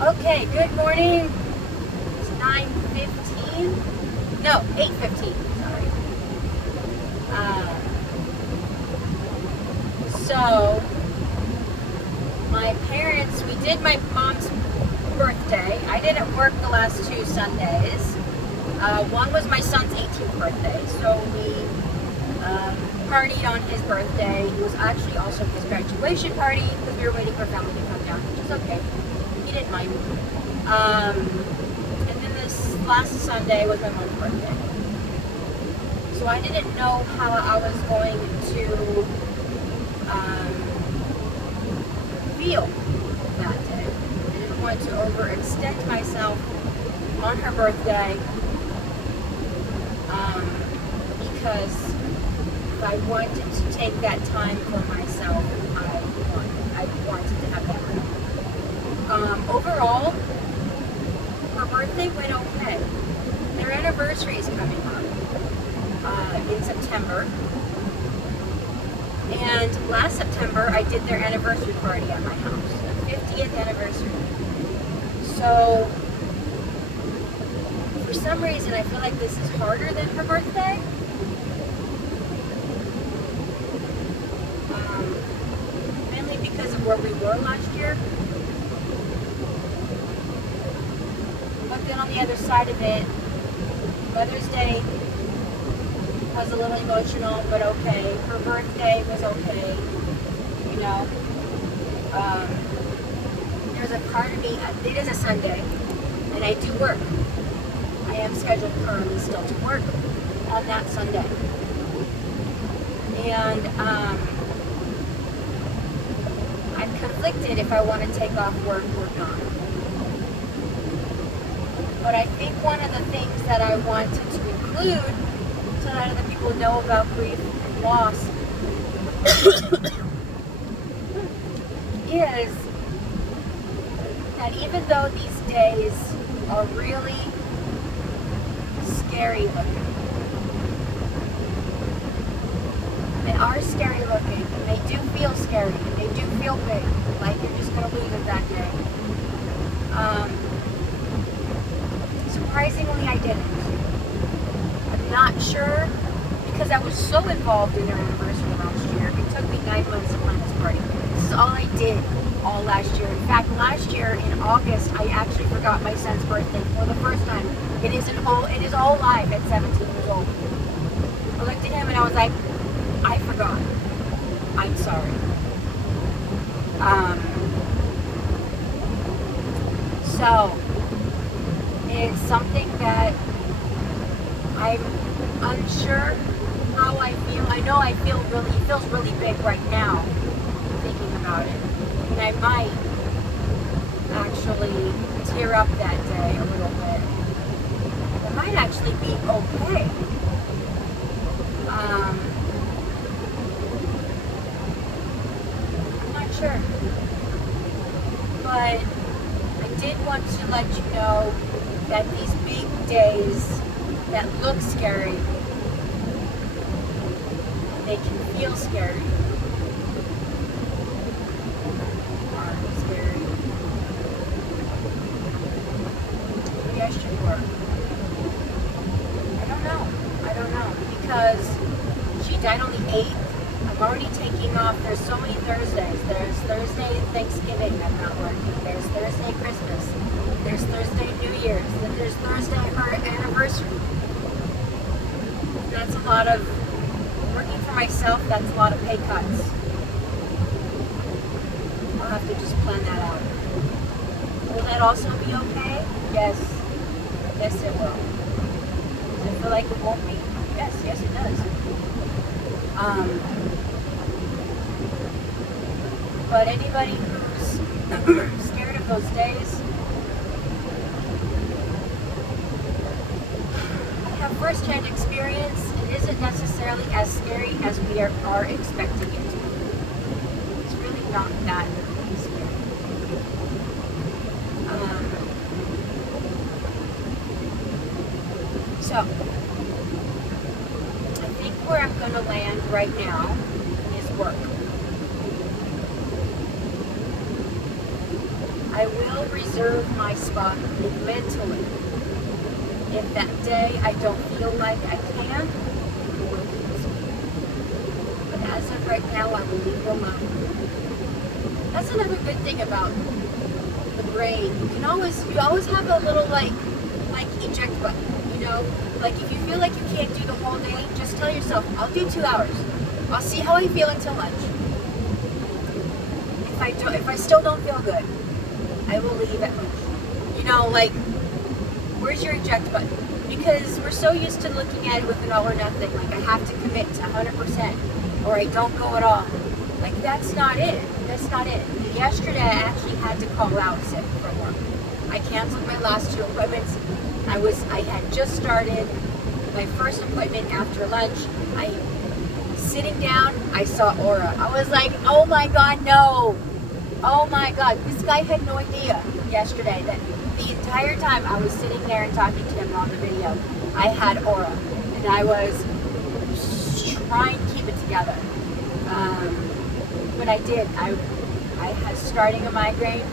Okay, good morning. It's 9:15. No, 8:15. Sorry. So, my parents, we did my mom's birthday. I didn't work the last two Sundays. One was my son's 18th birthday, so we partied on his birthday. It was actually also his graduation party because we were waiting for family to come down, which is okay. He didn't mind. And then this last Sunday was my mom's birthday. So I didn't know how I was going to feel that day. I didn't want to overextend myself on her birthday because if I wanted to take that time for myself, I wanted to have that. Overall, her birthday went okay. Their anniversary is coming up in September. And last September, I did their anniversary party at my house, the 50th anniversary. So, for some reason, I feel like this is harder than her birthday. Mainly because of where we were last year. But then on the other side of it, Mother's Day was a little emotional, but okay. Her birthday was okay, you know. There's a part of me, it is a Sunday, and I do work. I am scheduled currently still to work on that Sunday. And I'm conflicted if I want to take off work or not. But I think one of the things that I wanted to include so that other people know about grief and loss is that even though these days are really scary looking, they are scary looking, and they do feel scary, and they do feel big, like you're just going to lose it that day. Surprisingly, I didn't. I'm not sure, because I was so involved in their anniversary last year. It took me 9 months to plan this party. This is all I did all last year. In fact, last year in August, I actually forgot my son's birthday for the first time. It is all live at 17 years old. I looked at him and I was like, I forgot. I'm sorry. So, it's something that I'm unsure how I feel. I know it feels really big right now, thinking about it. And I might actually tear up that day a little bit. It might actually be okay. I'm not sure. But I did want to let you know that these big days that look scary, they can feel scary, are scary. Maybe I should work. I don't know, because she died on the 8th. I'm already taking off. There's so many Thursdays. There's Thursday Thanksgiving, I'm not working. There's Thursday Christmas. There's Thursday New Year's. Then there's Thursday her anniversary. That's a lot of working for myself. That's a lot of pay cuts. I'll have to just plan that out. Will that also be okay? Yes. Yes, it will. Does it feel like it won't be? Yes, it does. But anybody who's scared of those days, I have first-hand experience. It isn't necessarily as scary as we are expecting it to be. It's really not that scary. So, I think where I'm going to land right now is work. I will reserve my spot mentally. If that day I don't feel like I can, I will cancel. But as of right now, I will leave it alone. That's another good thing about the brain. You always have a little like eject button. You know, like if you feel like you can't do the whole day, just tell yourself, I'll do 2 hours. I'll see how I feel until lunch. If I still don't feel good, I will leave at lunch. You know, like, where's your eject button? Because we're so used to looking at it with an all or nothing. Like, I have to commit to 100%, or I don't go at all. Like, that's not it. That's not it. Yesterday, I actually had to call out sick from work. I canceled my last 2 appointments. I had just started my first appointment after lunch. Sitting down, I saw Aura. I was like, oh my God, no. Oh my God. This guy had no idea yesterday that the entire time I was sitting there and talking to him on the video, I had Aura. And I was trying to keep it together. But I did. I had starting a migraine.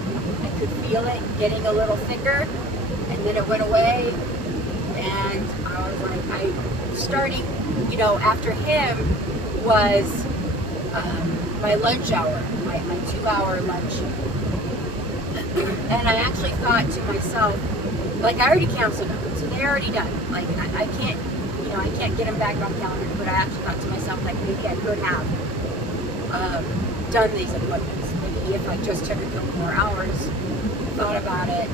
I could feel it getting a little thicker. And then it went away. And I was like, starting, after him was my lunch hour, my 2-hour lunch. And I actually thought to myself, like, I already canceled them, so they're already done. Like, I can't, I can't get them back on calendar, but I actually thought to myself, like, maybe I could have done these appointments. Maybe if I just took a couple more hours, thought about it,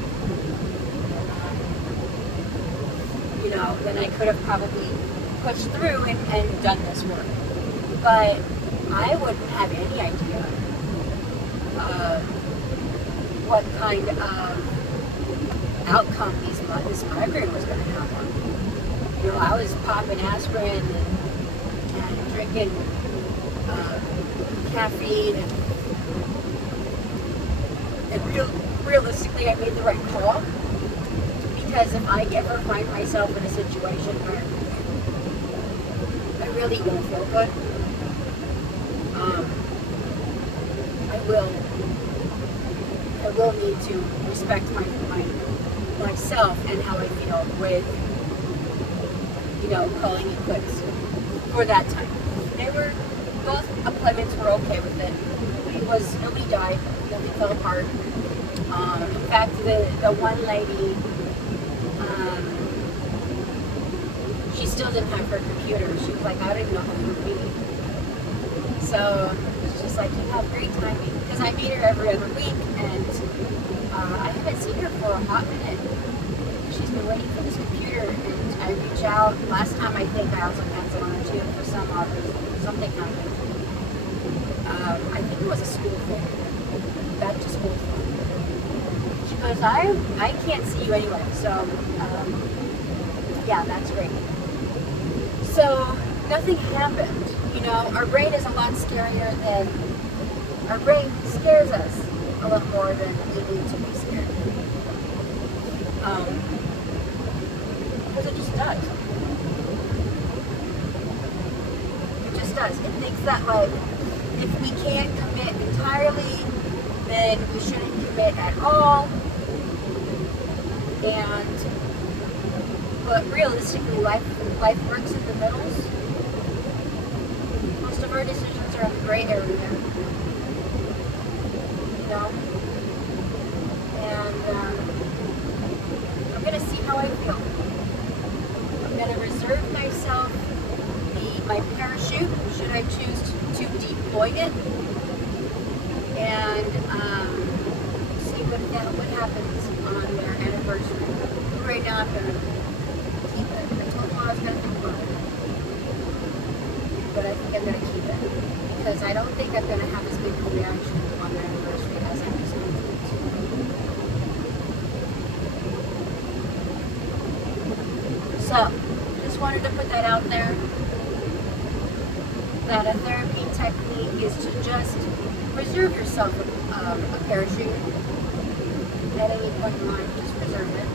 then I could have probably pushed through and done this work. But I wouldn't have any idea what kind of outcome this migraine was going to have on me. I was popping aspirin and drinking caffeine, and realistically, I made the right call. Because if I ever find myself in a situation where I really don't feel good, I will need to respect myself and how I feel with, calling it quits for that time. Both appointments were okay with it. Nobody died, nothing fell apart. In fact, the one lady, she still didn't have her computer. She was like, I don't even know how to read it. So it's just like, you have great timing. Because I meet her every other week, and I haven't seen her for a hot minute. She's been waiting for this computer, and I reach out. Last time I think I also canceled on her too for some odd reason. Something happened. I think it was a school thing. Back to school thing. She goes, I can't see you anyway, so yeah, that's great. So nothing happened. Our brain is a lot scarier than, our brain scares us a lot more than we need to be scared. Because it just does. It just does. It thinks that, like, if we can't commit entirely, then we shouldn't commit at all. But realistically, life works in the middles. Most of our decisions are in the gray area. And I'm going to see how I feel. I'm going to reserve myself my parachute, should I choose to deploy it, and see what happens on their anniversary. Right now, I'm going to keep it. I told them I was going to think about it, but I think I'm going to keep it because I don't think I'm going to have as big a reaction on their anniversary as I'm just going to. So, just wanted to put that out there. That a therapy technique is to just reserve yourself a parachute at any point in life. Just reserve it.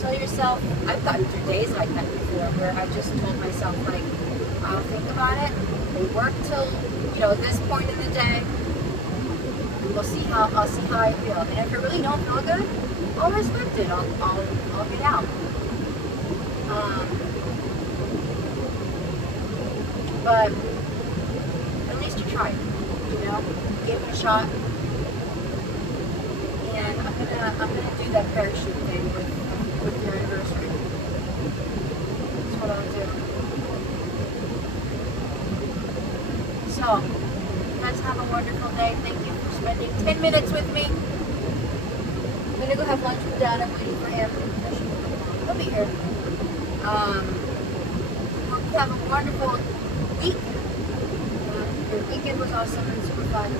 Tell yourself, I've gotten through days like that before, where I've just told myself, like, I'll think about it. We'll work till this point in the day, I'll see how I feel. And if I really don't feel good, I'll respect it. I'll get out. But at least you tried. You know, gave it a shot. And I'm gonna do that parachute thing with your anniversary. That's what I'll do. So, you guys have a wonderful day. Thank you for spending 10 minutes with me. I'm gonna go have lunch with Dad. I'm waiting for him. He'll be here. Hope you have a wonderful week. Your weekend was awesome and super fun.